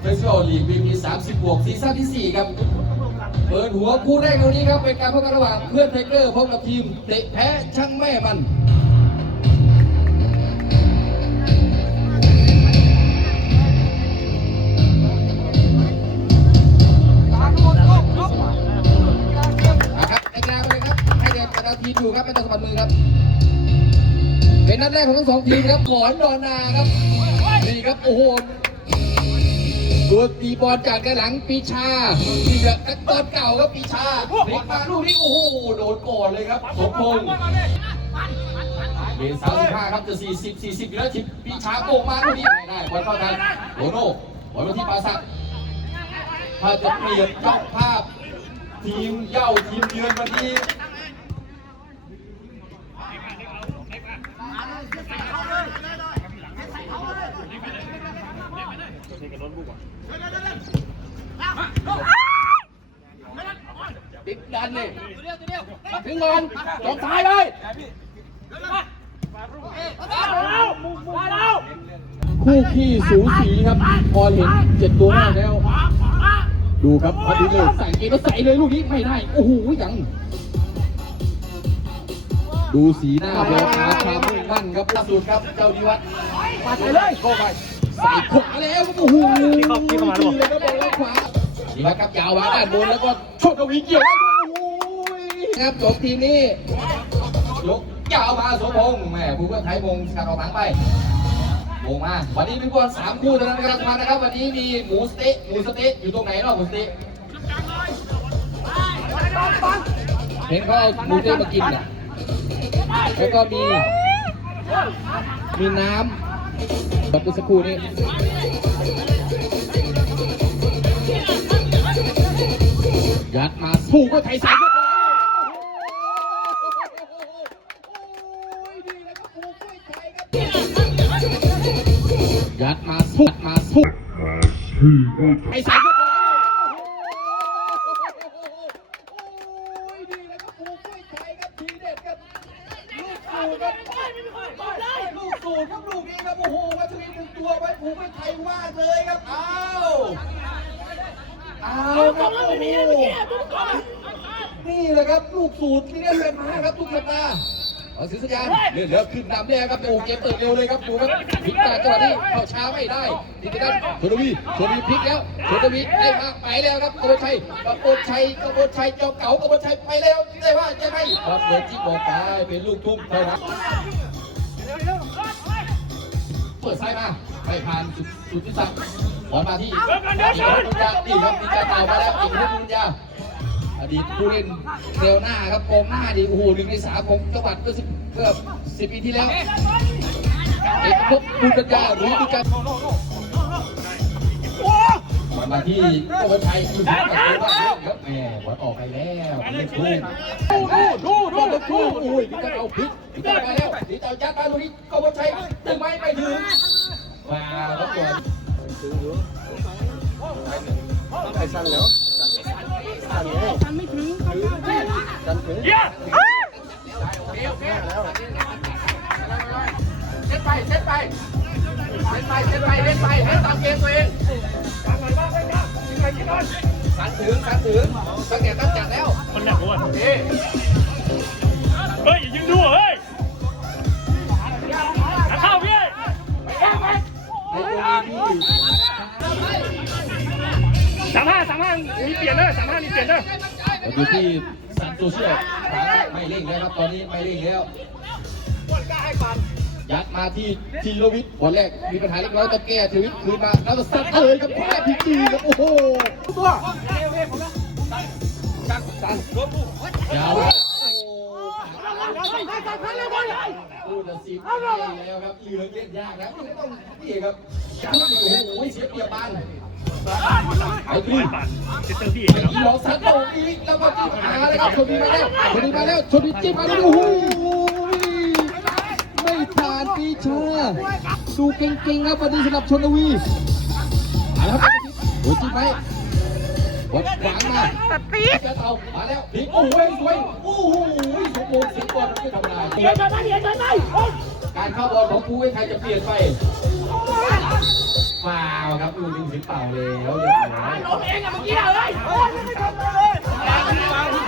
เฟสติวัลลีกวีพี30บบวกซีซั่นที่4ครับ เปิดหัวคู่แรกตรงนี้ครับ เป็นการพบกันระหว่างเพื่อนไทเกอร์พบกับทีมเตะแพ้ช่างแม่มันนะครับในกลางไปเลยครับให้เด็กแต่ละทีอยู่ครับไม่ต้องสะบัดมือครับ เป็นนัดแรกของทั้งสองทีมครับขอนดอนนาครับนี่ครับโอ้โห ตัวตีบอลจากด้านหลังปีชานี่ครับนักบอลเก่าครับปีชาพลิกมาลูกนี้โอ้โหโดนก่อนเลยครับสมพงษ์เบนสามสิบห้าครับจะสี่สิบสี่สิบอยู่แล้วทิปีชาโกงมาลูกนี้ไม่ได้บอลเข้าทางโรโน่บอลมาที่ปาสักถ้าจะเปลี่ยนเจ้าภาพ ทีมเย่าทีมเยือนวันนี้ ติดดันเลยถึงงอนจบท้ายเลยคู่ขี้สูสีครับ พอเห็นเจ็ดตัวแรกแล้ว ดูครับพอดีเลยใส่เกมแล้วใส่เลยลูกนี้ไม่ได้ โอ้โหยังดูสีหน้าแววตาความมุ่งมั่นครับล่าสุดครับ เจ้าดิวัฒน์มาใส่เลยเข้าไป ใส่ขวาแล้วโอ้โหนี่เลยครับบอลแล้วขวานี่ครับยาวมาด้านบนแล้วก็โชคทวีเกี่ยวได้ด้วยโอ้โหครับจบทีมนี้ยกยาวมาสมพงษ์แหมผู้เพื่อนไทยมงการออกหลังไปมงมาวันนี้มีบอลสามคู่เท่านั้นนะครับมานะครับ วันนี้มีหมูสเต๊ะหมูสเต๊ะอยู่ตรงไหนเนาะหมูสเต๊ะเห็นเขาเอาหมูสเต๊ะมากินน่ะแล้วก็มีมีน้ำ แบบเมื่อสักครู่นี้ยัดมาสู้ก็ไทยสายยัดมาสู้ยัดมาสู้ไทยสายก็พอลูกสูตรครับลูกนี้ครับโอ้โหวัชรีหนึ่งตัวไว้ผูกไว้ไทยวาดเลยครับอ้าวอ้าวครับโอ้โหนี่แหละ ครับ ลูกสูตรที่ได้เรียนมาครับทุกสัปดาห์เอาสิสัญญาณเลื่อนเรือขึ้นนำแน่ครับโอ้เกมเปิดเร็วเลยครับดูครับพลิกมาจังหวะนี้เข้าช้าไม่ได้ทีนี้ครับชนวีชนวีพลิกแล้วชนวีได้มาไปแล้วครับกบฏชัยกบฏชัยกบฏชัยจอมเก่ากบฏชัยไปแล้วได้ว่าจะไม่ครับเลยที่บอกไปเป็นลูกทุ่มเท่านั้นเปิดซ้ายมาไปผ่านสุดสุดที่สักบอลมาที่อีกคนนุญญาดีครับมีการเต่ามาแล้วอีกคนนุญญาอ ดีตผู้เล่นเซลหน้าครับกองหน้าดีโอ้โหหนึ่งในสามของจังหวัดเมื่อสิบเกือบสิบปีที่แล้วเอกภพบุญปัญาหรือมีการบอลมาที่โกบชัยอยู่ที่ประตูบ้านครับแหมบอลออกไปแล้วเป็นคู่ดูดูดูดูโอ้ยมีการเอาพลิกมีการไปแล้วมีการยัดมาตรงนี้โกบชัยถึงไหมไม่ถึงมาแล้วก่อนไปสั่นแล้วสั่นแล้ว มันถึงเซตไปเซตไปเซตไปเซตไปเล่นไปให้ตามเกมตัวเองสันถึงสันถึงตั้งแต่ตั้งจัดแล้วมันหนักว่ะเอ๊ะเฮ้ยอย่ายิงดูเฮ้ยหาเข้าพี่ สามห้ามีเปลี่ยนเด้อสามห้ามีเปลี่ยนเด้ออยู่ที่สันโซเชียลไม่เร่งแล้วครับตอนนี้ไม่เร่งแล้วยัดมาที่ทีโรวิทวันแรกมีปัญหาเล็กน้อยต้องแก้ทีวิทคืนมาแล้วก็สัดเลยครับพลาดจริงๆครับโอ้โหตัวยาวพูดสิบแล้วครับเหลืองเล่นยากนะไม่ต้องนี่ครับโอ้โหเสียเปรียบบาน ไอ้กรีปั่นเตอร์พี่ไอ้กีฬาสัตว์โตอีกแล้วก็จิ้มหาเลยครับชนดีมาแล้วชนดีมาแล้วชนดีจิ้มมาแล้วโอ้โหไม่ผ่านปีชาดูเก่งๆครับวันนี้สำหรับชนวีเอาละครับโอ้จิ้มไปวัดขวางมาปี๊ดจะเต่ามาแล้วพลิกโอ้โหสวยโอ้โหสมบูรณ์เสียบอลไม่ธรรมดาการเข้าบอลของกูให้ใครจะเปลี่ยนไป สิงเป่าแล้วเรียบร้อยลงเองอะเมื่อกี้เลยไม่ทำเลย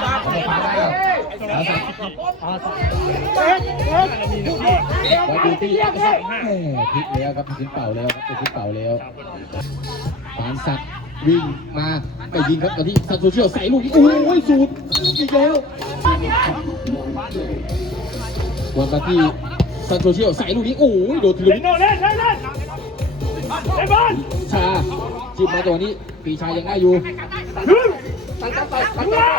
ฟ้าได้ครับแล้วดูที่แหมพลิกแล้วครับสิงเป่าแล้วครับสิงเป่าแล้วปานสักวิ่งมาไปยิงครับกับที่ซันโซเชียลใส่ลูกนี้โอ้ยสูดอีกแล้ววันที่ซันโซเชียลใส่ลูกนี้โอ้ยโดนทีเล่ลุนยโน่เล่นเล่นเล่น เล่นบอลชาจิ้มมาตัวนี้ปีชายังได้อยู่ฮึ่มตั้งตั้งไปทั้งไล่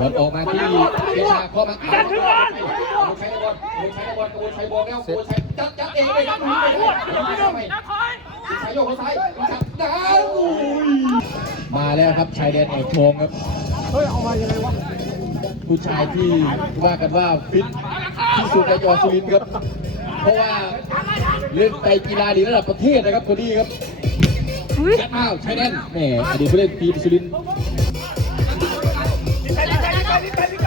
บอลออกมาที่ปีชาเข้ามาจัดถึงบอลใช้บอลใช้บอลกระบวนใช้บอลแล้วกระบวนใช้จัดจัดเองเลยครับไม่ได้ไม่ใช้โยกซ้ายจับดาวมาแล้วครับชายแดนเอกทองครับเฮ้ยเอามายังไงวะผู้ชายที่ว่ากันว่าฟิตที่สุดในจังหวัดสุรินทร์ครับ เพราะว่า เล่นไปกีฬาดีระดับประเทศนะครับคนนี้ครับยัดอ้าวชายแดนแหมอดีตผู้เล่นทีมสุรินทร์ดีใจดีใจดีใจดีใจดีใจ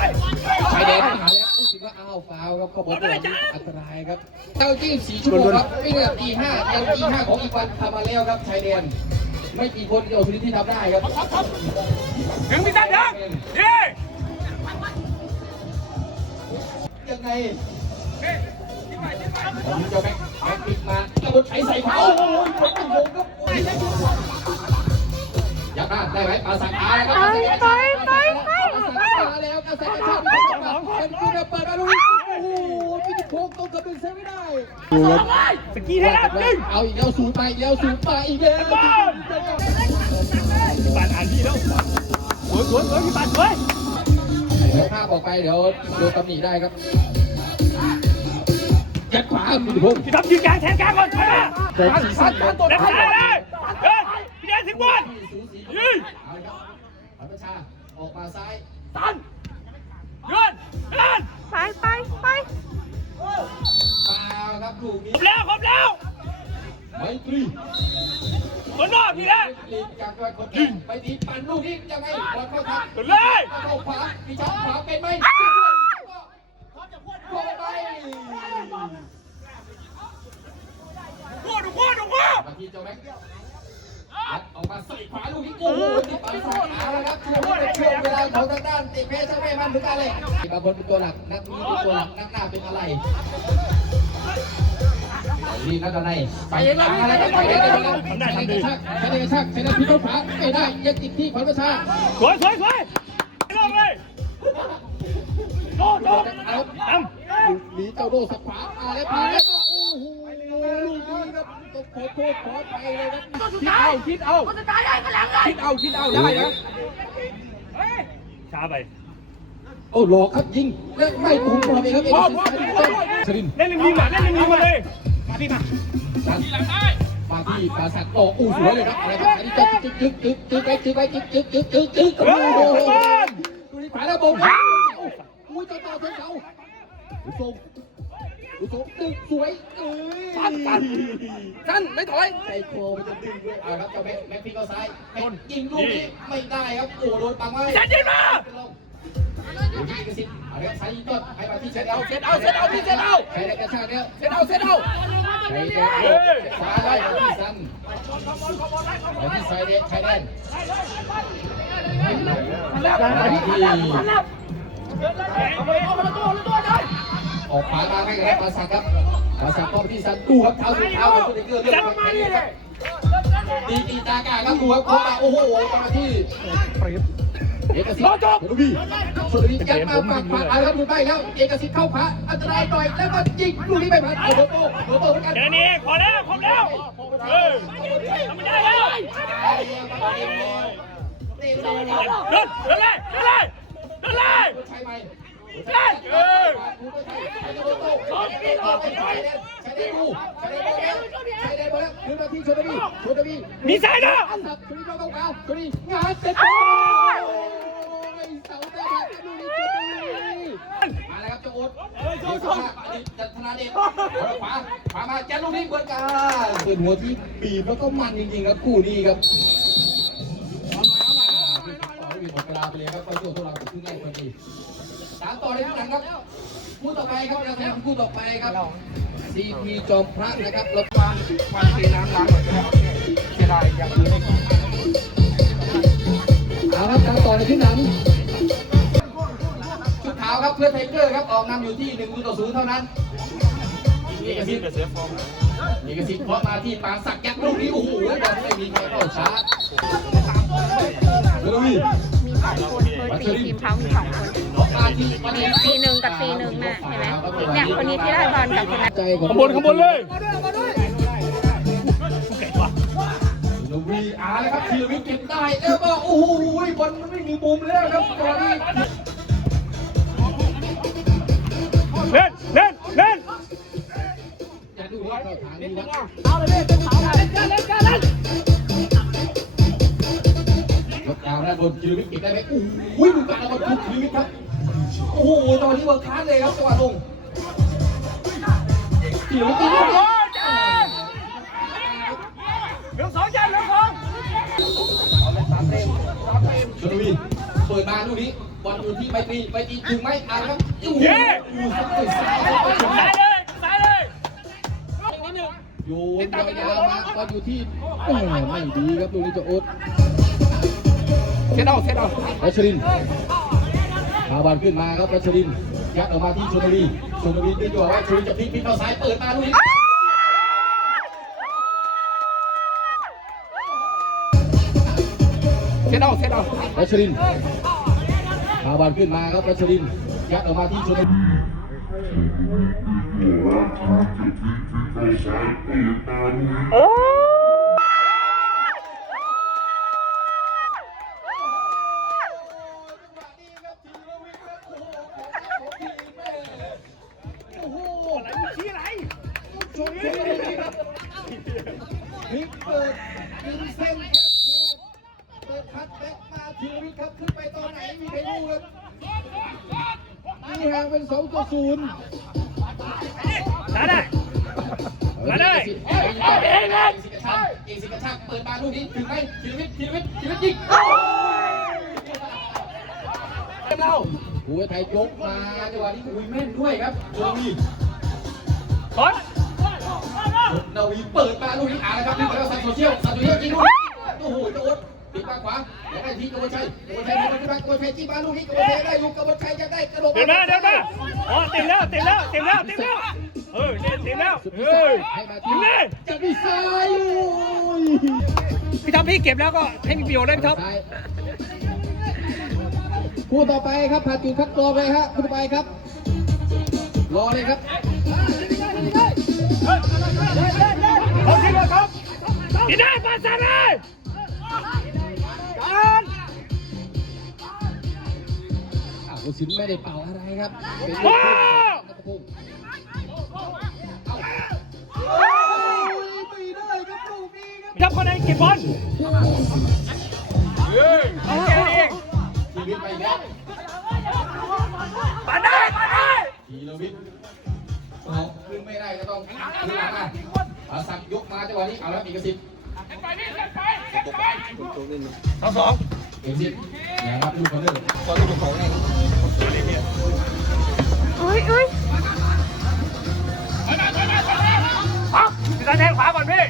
ชายแดนมาแล้วรู้สึกว่าอ้าวฟาวครับเขาบอกว่าอันตรายครับเจ้าจี้สีชั่วโมงครับไม่เกินตีห้าเจ้าตีห้าของอีกวันทำมาแล้วครับชายแดนไม่กี่คนเดียวสุรินทร์ที่ทำได้ครับถึงพี่จันยังดียังไง ผมจะแม็กแม็กปิดมากระโดดไถใส่เขาโอ้โหโอ้โหครับโอ้ยยัดหน้าได้ไหมปาสักอาแล้วครับปาสักอาแล้วกระแสกระชากเป็นผู้เปิดมาดูโอ้โหพิจิตรพงศ์ตรงกับดึงเซฟไม่ได้สกีให้แล้วดึงเอาอีกแล้วสูงไปอีกแล้วสูงไปอีกแล้วพี่ปานอ่านพี่แล้วสวยสวยสวยพี่ปานสวยเดี๋ยวภาพออกไปเดี๋ยวโดนตำหนิได้ครับ ยัดขวาพิจิตรพงศ์พี่ทับยืนกลางแทนกลางก่อนมาเปิดสีสั้นครับแล้วซ้ายเลยเฮ้ยพี่แดนถึงบอลยืนเอาละครับขวัญประชาออกมาซ้ายตันยืนยืนไปไปไปฟาวครับลูกนี้ครบแล้วครบแล้วไมตรีคนนอกพี่แล้วลีกจากจังหวัดขอนแก่นไปตีปั่นลูกนี้ยังไงบอลเข้าทางตัวเลยเข้าขวาพี่ชาขวาเป็นไหม โอ้ไปพูดดูพูดดูพูดมาที่เจ้าแม็กออกมาใส่ขวาลูกนี้โอ้โหนี่ปั่นใส่ขาแล้วครับช่วงนี้เป็นช่วงเวลาของทางด้านเตะเพชรช่างแม่มันถึงอะไรบางคนเป็นตัวหลักนักนี้เป็นตัวหลักนักหน้าเป็นอะไรรีบนักอะไรไปมาแล้วครับไปได้แล้วใช้ได้กระชากใช้ได้กระชากใช้ได้พิโรธผาไม่ได้ยังติดที่ขวัญประชาสวยสวยสวยลงเลยโดดโดดเอาท ลูกนี้เจ้าโดสักขวามาแล้วพาแล้วก็โอ้โหลูกนี้ครับต้องขอโทษขอไปเลยครับคิดเอาคิดเอาคิดเอาคิดเอาได้นะช้าไปโอ้หลอกครับยิงไม่ถูกตัวเองครับเอกสิทธิ์สรินเล่นริมๆมาเล่นริมๆมาเลยมาที่มาที่ปราสักโอ้อู้สวยเลยครับอะไรครับอันนี้จึ๊กจึ๊กจึ๊กจึ๊กจึ๊กไปจึ๊กไปจึ๊กจึ๊กจึ๊กจึ๊กจึ๊กโอ้โหดูนี่ขวาแล้วบงอุ้ยเจ้าต่อเส้นเสา อุศมอุศมดึงสวยเอ้ยสั้นสั้นสั้นไม่ถอยใจคอมันจะดึงด้วยเอาครับเจ้าแม็กแม็กพีก็ซ้ายยิงลูกนี้ไม่ได้ครับโอ้โดนปังไว้จัดยิงมาดูที่กระสิบเอาเดี๋ยวใช้ต้นให้มาที่เซตเอาเซตเอาเซตเอาที่เซตเอาใช้ในกระชากเนี่ยเซตเอาเซตเอาใช้ตัวขวาได้มาที่ซันมาที่ไซเดนไซเดนมาที่ ออกขวามาให้กับปาสักครับปาสักก็ที่ซันตู้ครับเท้าสุดเท้ากับตัวเด็กเลือดเลือดมาที่ตีตีตากาครับดูครับโค้งมาโอ้โหมาที่เปรียบเอกสิทธิ์สุรวีสุรวียัดมาฝากฝากอะไรครับดูไปแล้ว เอกสิทธิ์เข้าขวาอันตรายหน่อยแล้วก็ยิงลูกนี้ไม่ผ่านเอาโดโต้โดโต้เหมือนกันแค่นี้พอแล้วครบแล้วเออทำไม่ได้แล้วเดินเดินเลยเดินเลยเดินเลย เดินเลยใช่ไหมเดินเออใช้โดโต้ใช้ได้ดูใช้ได้ดูใช้ได้ดูใช้ได้ดูแล้วขึ้นมาที่ชนวีชนวีมีสายเนาะอันดับชนวีเข้าขวาชนวีงานเสร็จโอ้ยเสาได้ครับดูนี่ชนวีมาแล้วครับเจ้าโอ๊ตโจ้โจ้จันทนาเดชขวาขวามาแจ๊ลูกนี้เหมือนกันเป็นหัวที่บีบแล้วก็มันจริงๆครับคู่นี้ครับวีหมดเวลาไปเลยครับก็ช่วงพวกเราขึ้นแรกพอดีตามต่อเลยข้างหงครับคู่ต่อไปครับเราทำคู่ต่อไปครับซีพีจอมพระนะครับรถฟางวามเทน้ำล้างหมดแล้วเสียดายอย่างอื่นเอาครับการต่อในที่หลังชุดขาวครับเพื่อไทเกอร์ครับออกนำอยู่ที่หนึ่งต่อศูนย์เท่านั้นนี่กระซิบนี่กระซิบเพราะมาที่ปางสักยักษ์ลูกนี้โอ้โหยังไม่มีใครต่อช้าลุย สองคนเบอร์สี่ทีมเขามีสองคนมาที่ประเด็นซีหนึ่งกับซีหนึ่งน่ะเห็นไหมเนี่ยคนนี้ที่ได้บอลกับคนนั้นใจของข้างบนข้างบนเลยลูกวีอาร์แล้วครับทีละวิเก็บได้แล้วก็โอ้โหบอลมันไม่มีมุมแล้วครับตอนนี้เล่นเล่นเล่นอย่าดูว่าเข้าทางนี้ครับยกยาว ด้านบนทีละวิเก็บได้ไหมโอ้โหดูการเอาบอลทุกทีละวิครับ โอ้โหตอนนี้เวิร์คคลาสเลยครับจังหวะลงทีละวิเก็บได้เหลือสองยันเหลือสองเอาเลยสองชลวีเปิดมาลูกนี้บอลอยู่ที่ใบตีใบตีถึงไหมอ่านครับโอ้โหเย้อยู่สักหน่อยซ้ายสายเลยสายเลยโยนยาวมาบอลอยู่ที่ไม่ดีครับลูกนี้จะอ๊ตเซ็ตเอาเซ็ตเอารัชรินทร์พาบอลขึ้นมาครับรัชรินทร์ยัดออกมาที่ชลบุรีชลบุรีตีตัวไว้ชลบุรีจะพลิกพลิกเข้าซ้ายเปิดมาลูกนี้เซ็ตเอาเซ็ตเอารัชรินทร์พาบอลขึ้นมาครับรัชรินทร์ยัดออกมาที่ชลบุรีโอ้ เราหัวไทยยกมาจังหวะนี้อุ้ยแม่นด้วยครับโจวีสอนนาวีเปิดมาลูกนี้อ่านนะครับนี่แล้วใส่โซเชียลใส่โซเชียลจริงด้วยโอ้โหจะโอ๊ตติดมาขวาแล้วได้ทีกบฏชัยกบฏชัยกบฏชัยกบฏชัยจิ้มมาลูกนี้กบฏชัยได้ลูกกบฏชัยจะได้กระโดดเดินมาเดินมาอ๋อเต็มแล้วเต็มแล้วเต็มแล้วเต็มแล้วเออเต็มแล้วเฮ้ยให้มาถึที่งเลยจะดีไซน์โอ้ยพี่ท็อปพี่เก็บแล้วก็ให้มีประโยชน์เลยพี่ท็อปซ้าย คู่ต่อไปครับผ่านจุดคัดกรองเลยฮะคู่ต่อไปครับ รอเลยครับเอาทีละครับดีได้ปาซาเลยการอ้าวคุณสินไม่ได้เป่าอะไรครับ เป็นว้านัทพงศ์เอาไม่ได้ครับลูกนี้ครับพี่ท็อปคนไหนเก็บบอลเฮ้ยเอาแค่นี้เองชีวิตไปแล้วปาได้ปาได้ทีละวิทย์ออกขึ้นไม่ได้ก็ต้องขึ้นหลังอะอาสักยกมาจังหวะนี้เอาแล้วเอกสิทธิ์สองสองเอกสิทธิ์นะครับลูกคนเดิมเอ้ยเอ้ยพี่ตาแทงขวาก่อนพี่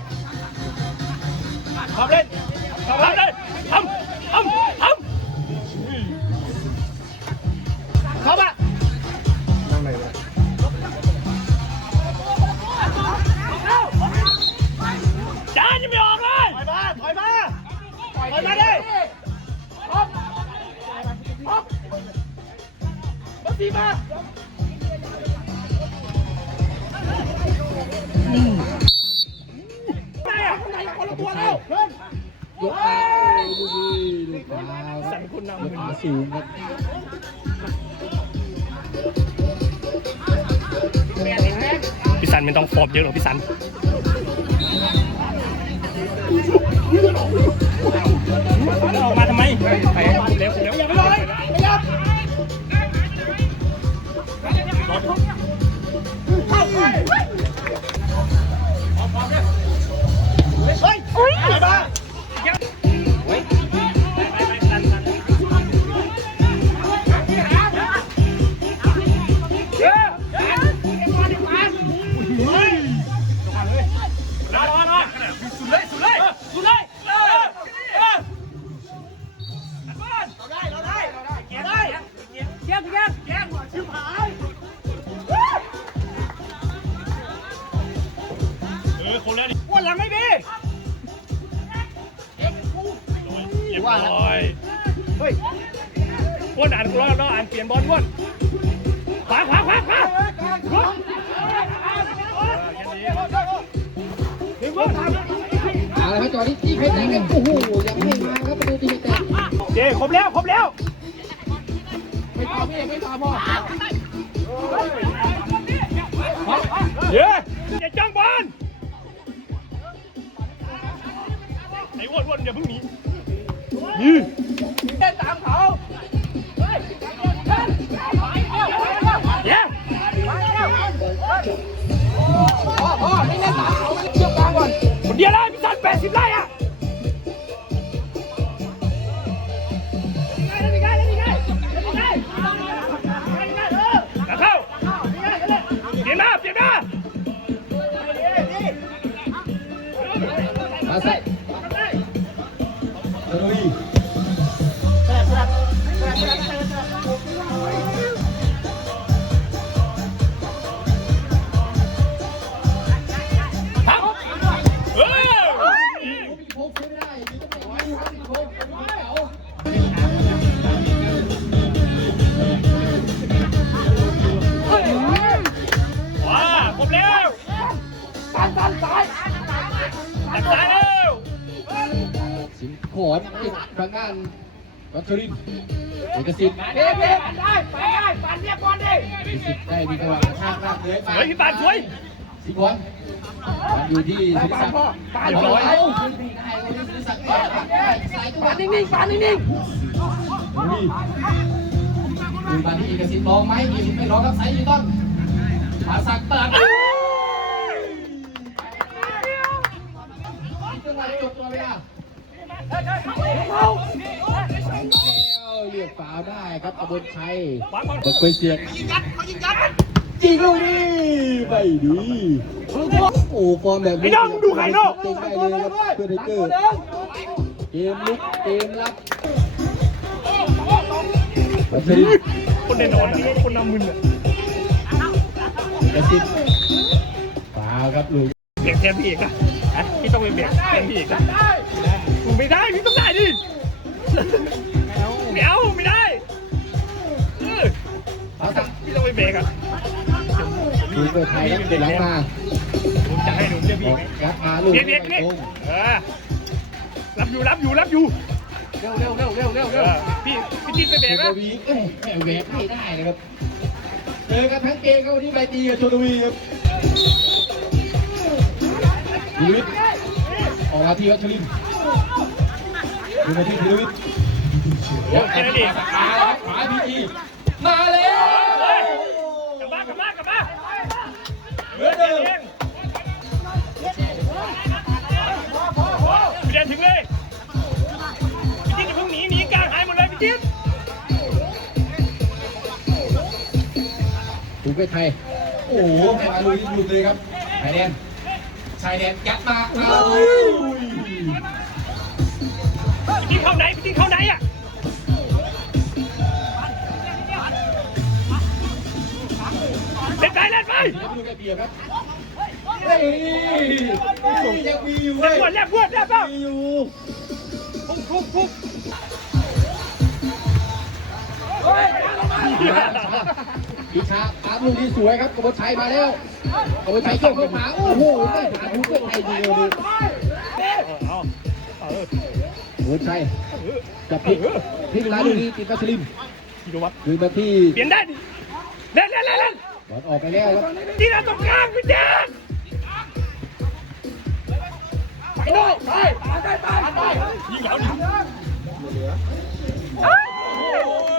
ทำเล่นทำเลย มาตีมาไหนอะข้างในคนละตัวแล้วเฮ้ยยกมาลูกนี้ลูกมาสั่นคุณนำลูกมาสูงครับพี่สันไม่ต้องฟอร์มเยอะหรอกพี่สัน เอาละครับจังหวะนี้จี้ไข่แตกครับโอ้โหยังไม่มาครับประตูตีไข่แตกเจครบแล้วครบแล้วไม่พอพี่ไม่พอพ่อเย้อย่าจ้องบอลไอ้อ้วนอ้วนอย่าเพิ่งหนีนี่เต้นตามเขาเย้พ่อพ่อไม่เล่นตามเขาเชือกกลางก่อน คน นตันซ้ายตันซ้ายแล้วสิงขอนติดทางด้านวัชรินทร์เอกสิทธิ์เด็กเด็กได้ไปได้ปั่นเรียกบอลดิเอกสิทธิ์ได้ดีจังหวะกระชากลากเลื้อยสมาวยพี่ปานสวยสิงขอนมันอยู่ที่ศิริศักดิ์ปานร้อยปานเอ้าไม่ได้เลยศิริศักดิ์สายจังหวะนิ่งๆปานนิ่งๆอุ้ยดูบาที่เอกสิทธิ์ลองไหมเอกสิทธิ์ไม่ลองครับไซยูตันมาสักเปิด เรียกฝาวได้ครับอบุญชัยวางบอลตะคุยเสียงยิงลูกนี้ไม่ดีโอ้ฟอร์มแบบนี้เก่งได้เลยครับเพื่อไทเกอร์เกมลุกเกมรับคนแน่นอนอะคนนำมึนอะกระสิบฝาวครับลุยเบียกแทนพี่เอกนะฮะพี่ต้องไปเบียกแทนพี่เอกนะ ไม่ได้พี่ต้องได้ดิไม่เอาไม่ได้เออเอาสักพี่ต้องไปเบรกอะทีมเพื่อไทยครับเดินหลังมาผมจะให้หนูเรียกอพี่อกยัดมาลูกเรียกเรียกเรียกตรงเออรับอยู่รับอยู่รับอยู่เร็วเร็วเร็วเร็วเร็วเอเร็วอพี่พี่ติ๊กไปเบรชกนนะวีเอ้ยแหม่เวฟไม่ได้นะครับเจอกันทั้งเกมครับวันนี้ใบตีกับชนวีครับธีรวิทย์ออกมาที่วัชรินทร์ ดูมาที่ธีรวิทย์ยัดแขนขวาขวาพีจีมาแล้วกลับมากลับมากลับมาเหมือนเดิมพี่เดินถึงเลยพี่ติ๊กจะเพิ่งหนีหนีกลางหายหมดเลยพี่ติ๊กถูกไปไทยโอ้โหให้มาลุยหลุดเลยครับชายแดนชายแดนยัดมาเอ่เข้าไหนพี่ติ๊กเข้าไหนอะเล่นไปเล่นไปเฮ้ยยังมีอยู่เล่เว้นยพวดเล่นพวดเล่นเปล่ามีอยู่ปุ๊บปุ๊บปุ๊บพิชาตาลูกนี้สวยครับกบฏชัยมาแล้วกบฏชัยเข้าหาโอ้โหไม่ผ่านทุกเพื่อนไทยดีเลยเอาเอาเออ กบฏชัยจับพลิกพลิกร้ายลูกนี้ติดมาสลิมกิโลวัตต์คืนมาที่เปลี่ยนได้ดิเล่นเล่นเล่นเล่นบอลออกไปแล้วครับดีนะตรงกลางพี่แจ๊คไปโน่ไปไปไปไปยิงเหลาดิ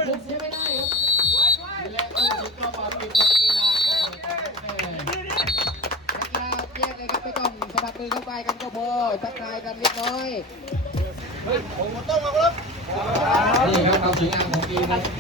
ผมเสียไม่ได้ครับและลูกนี้ก็บอลปิดหมดเวลาครับนักกีฬาแยกเลยครับไม่ต้องสะบัดมือเข้าไปกันก็พอทักทายกันเล็กน้อย นี่ครับความสวยงามของปีนี้